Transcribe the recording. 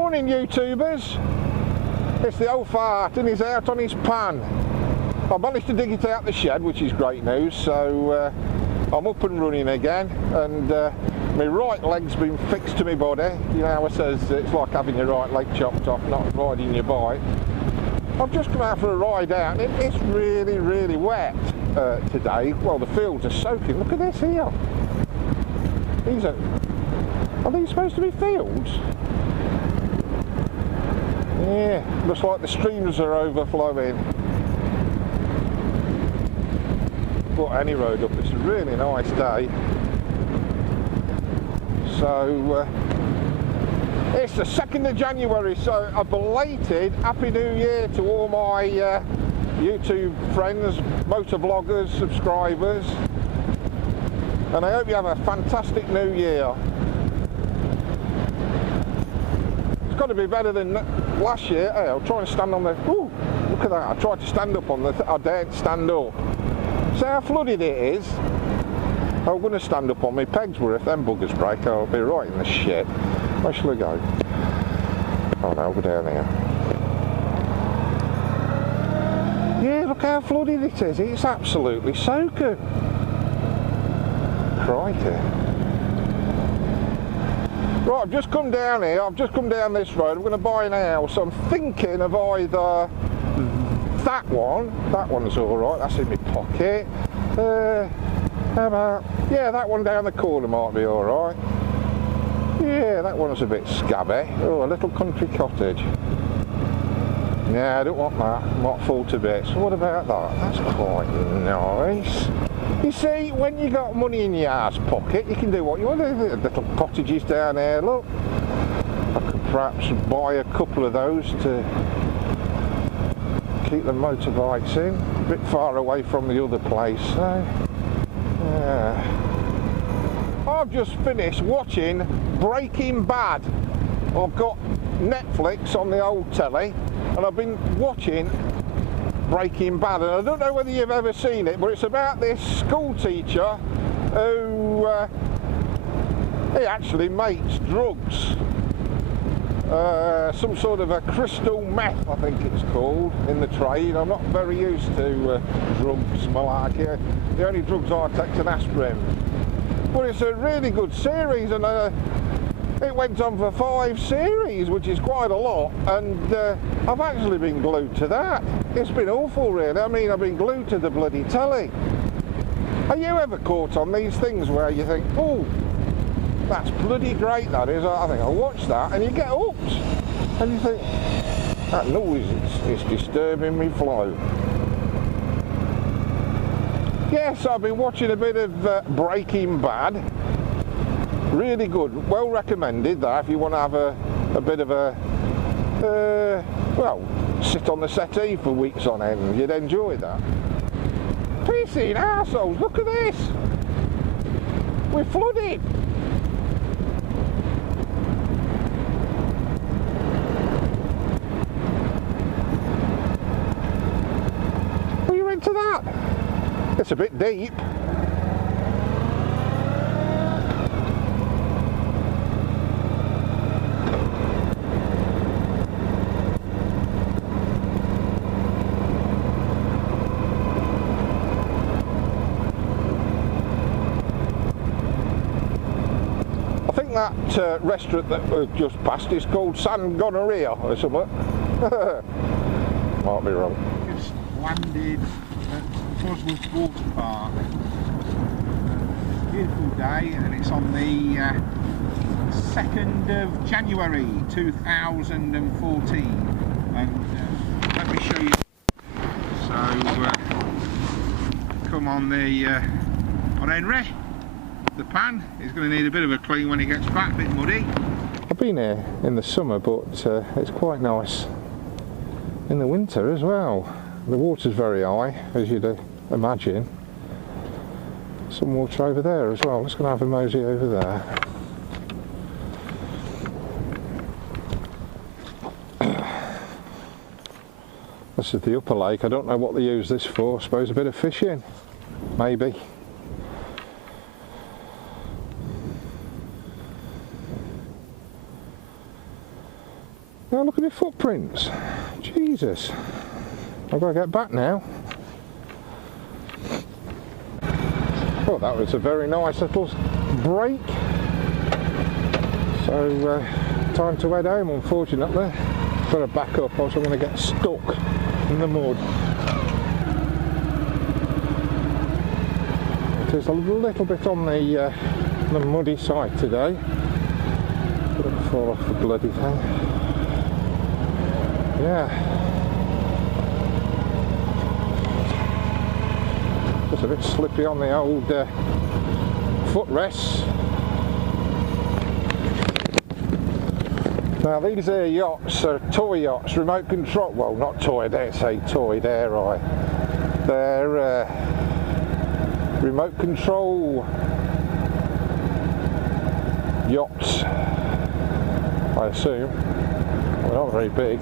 Morning YouTubers, it's the old fart and he's out on his pan. I managed to dig it out the shed, which is great news, so I'm up and running again, and my right leg's been fixed to my body. You know how it says it's like having your right leg chopped off, not riding your bike. I've just come out for a ride out and it's really wet today. Well, the fields are soaking. Look at this here. Are these supposed to be fields? Yeah, looks like the streams are overflowing. But any road up, it's a really nice day. So it's the 2nd of January, so a belated Happy New Year to all my YouTube friends, motovloggers, subscribers, and I hope you have a fantastic New Year. It's got to be better than last year. Hey, I'm trying to stand on the... Ooh, look at that, I tried to stand up on the... I daren't stand up. See how flooded it is? I'm going to stand up on my pegs, where if them buggers break, I'll be right in the shit. Where shall I go? Oh no, I'll go down here. Yeah, look how flooded it is. It's absolutely soaking. Crikey. Right, I've just come down here. I've just come down this road. I'm going to buy an house. I'm thinking of either that one's alright, that's in my pocket. How about, yeah, that one down the corner might be alright. Yeah, that one's a bit scabby. Oh, a little country cottage. Yeah, I don't want that, might fall to bits. What about that? That's quite nice. You see, when you got money in your arse pocket, you can do what you want. Little cottages down there, look. I could perhaps buy a couple of those to keep the motorbikes in, a bit far away from the other place. So, yeah. I've just finished watching Breaking Bad. I've got Netflix on the old telly, and I've been watching Breaking Bad, and I don't know whether you've ever seen it, but it's about this school teacher who he actually makes drugs. Some sort of a crystal meth, I think it's called, in the trade. I'm not very used to drugs, malarkey. The only drugs I take is an aspirin. But it's a really good series, and it went on for 5 series, which is quite a lot, and I've actually been glued to that. It's been awful, really. I mean, I've been glued to the bloody telly. Are you ever caught on these things where you think, oh, that's bloody great, that is, I think I'll watch that, and you get hooked, and you think, that noise is disturbing me flow. Yes, I've been watching a bit of Breaking Bad. Really good, well recommended that if you want to have a bit of a, well, sit on the settee for weeks on end, you'd enjoy that. Pissing arseholes, look at this! We're flooded! Are you into that? It's a bit deep. That restaurant that we've just passed is called San Gonorrhea or something. Might be wrong. Just landed at Bosworth Water Park. It's a beautiful day, and it's on the 2nd of January 2014. And let me show you. So come on the on Henry. The pan is going to need a bit of a clean when he gets back, a bit muddy. I've been here in the summer, but it's quite nice in the winter as well. The water's very high, as you'd imagine. Some water over there as well. I'm just going to have a mosey over there. This is the upper lake. I don't know what they use this for. I suppose a bit of fishing, maybe. Now look at the footprints. Jesus. I've got to get back now. Well, that was a very nice little break. So, time to head home, unfortunately. Got to back up, or else I'm going to get stuck in the mud. It is a little bit on the muddy side today. Don't fall off the bloody thing. Yeah. Just a bit slippy on the old footrests. Now these here yachts are toy yachts, remote control, well not toy, I don't say toy, dare I. They're remote control yachts, I assume. They're not very big.